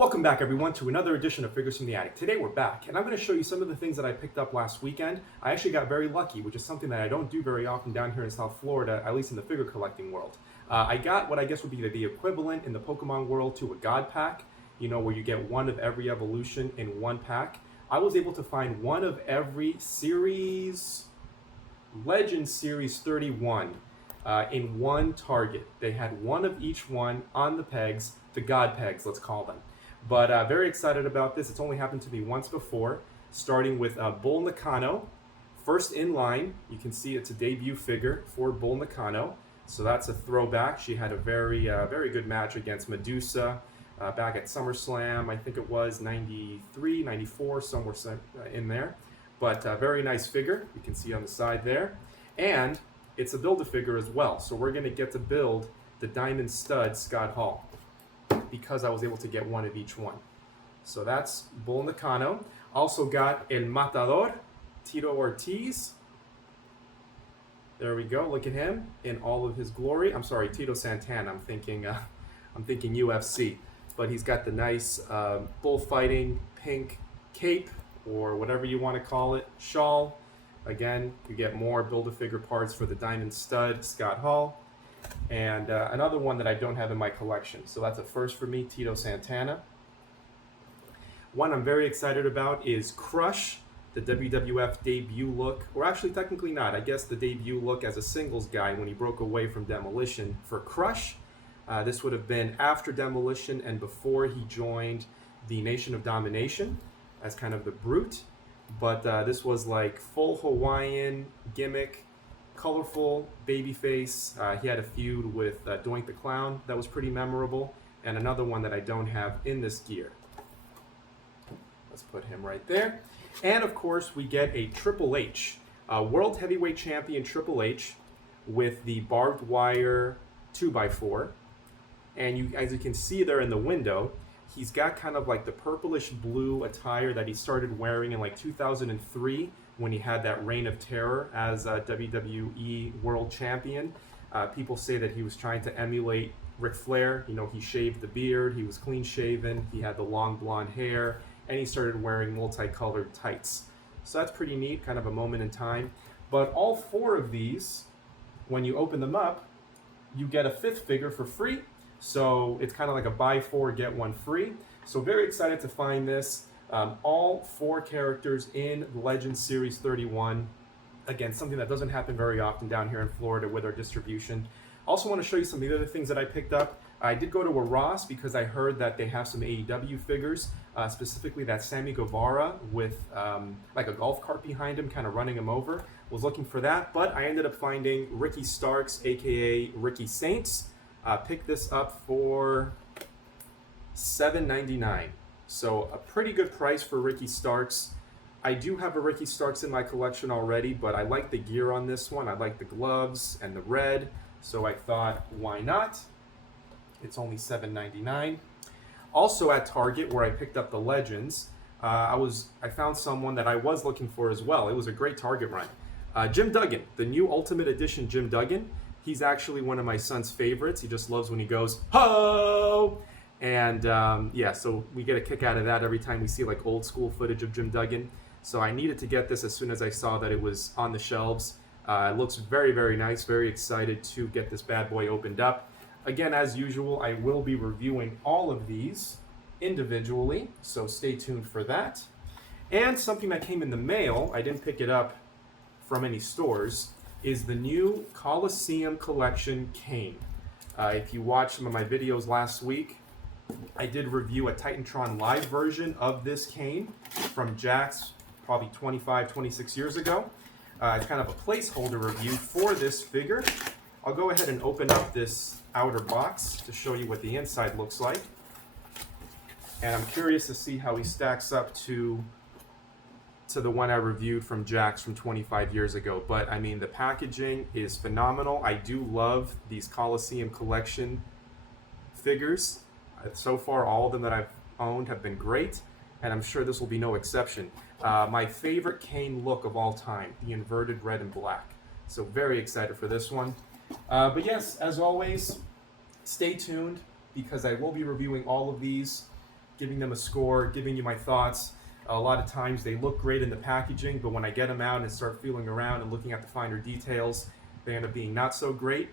Welcome back everyone to another edition of Figures from the Attic. Today we're back and I'm going to show you some of the things that I picked up last weekend. I actually got very lucky, which is something that I don't do very often down here in South Florida, at least in the figure collecting world. I got what I guess would be the equivalent in the Pokemon world to a God Pack, you know, where you get one of every evolution in one pack. I was able to find one of every series, Legend Series 31 in one Target. They had one of each one on the pegs, the God pegs, let's call them. But very excited about this. It's only happened to me once before, starting with Bull Nakano. First in line, you can see it's a debut figure for Bull Nakano. So that's a throwback. She had a very good match against Medusa back at SummerSlam. I think it was 93, 94, somewhere in there. But very nice figure. You can see on the side there. And it's a Build-A-Figure as well. So we're going to get to build the Diamond Stud Scott Hall, because I was able to get one of each one. So that's Bull Nakano. Also got El Matador, Tito Ortiz. There we go. Look at him in all of his glory. I'm sorry, Tito Santana. I'm thinking UFC, but he's got the nice bullfighting pink cape, or whatever you want to call it, shawl. Again, you get more Build-A-Figure parts for the Diamond Stud Scott Hall. And another one that I don't have in my collection. So that's a first for me, Tito Santana. One I'm very excited about is Crush, the WWF debut look. Or actually, technically not. I guess the debut look as a singles guy when he broke away from Demolition for Crush. This would have been after Demolition and before he joined the Nation of Domination as kind of the Brute. But this was like full Hawaiian gimmick, colorful babyface. He had a feud with Doink the Clown that was pretty memorable, and another one that I don't have in this gear. Let's put him right there. And of course, we get a Triple H, World Heavyweight Champion Triple H, with the barbed wire 2x4. And as you can see there in the window, he's got kind of like the purplish blue attire that he started wearing in like 2003. When he had that reign of terror as WWE World Champion. People say that he was trying to emulate Ric Flair. You know, he shaved the beard, he was clean shaven, he had the long blonde hair, and he started wearing multicolored tights. So that's pretty neat, kind of a moment in time. But all four of these, when you open them up, you get a fifth figure for free. So it's kind of like a buy four, get one free. So very excited to find this. All four characters in the Legend Series 31. Again, something that doesn't happen very often down here in Florida with our distribution. Also want to show you some of the other things that I picked up. I did go to a Ross because I heard that they have some AEW figures, specifically that Sammy Guevara with like a golf cart behind him, kind of running him over. Was looking for that, but I ended up finding Ricky Starks, aka Ricky Saints. Picked this up for $7.99. So a pretty good price for Ricky Starks. I do have a Ricky Starks in my collection already, but I like the gear on this one. I like the gloves and the red, so I thought, why not? It's only $7.99. Also at Target, where I picked up the Legends, I found someone that I was looking for as well. It was a great Target run. Jim Duggan, the new Ultimate Edition Jim Duggan. He's actually one of my son's favorites. He just loves when he goes, ho! And yeah, so we get a kick out of that every time we see like old school footage of Jim Duggan. So I needed to get this as soon as I saw that it was on the shelves. It looks very, very nice. Very excited to get this bad boy opened up. Again, as usual, I will be reviewing all of these individually, so stay tuned for that. And something that came in the mail, I didn't pick it up from any stores, is the new Coliseum Collection cane. If you watched some of my videos last week, I did review a Titantron Live version of this cane from Jack's probably 25, 26 years ago. It's kind of a placeholder review for this figure. I'll go ahead and open up this outer box to show you what the inside looks like. And I'm curious to see how he stacks up to the one I reviewed from Jack's from 25 years ago. But I mean, the packaging is phenomenal. I do love these Coliseum Collection figures. So far, all of them that I've owned have been great, and I'm sure this will be no exception. My favorite cane look of all time, the inverted red and black. So very excited for this one. But yes, as always, stay tuned because I will be reviewing all of these giving them a score, giving you my thoughts. A lot of times they look great in the packaging, but when I get them out and start feeling around and looking at the finer details, they end up being not so great.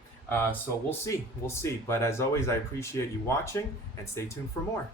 So we'll see. But as always, I appreciate you watching, and stay tuned for more.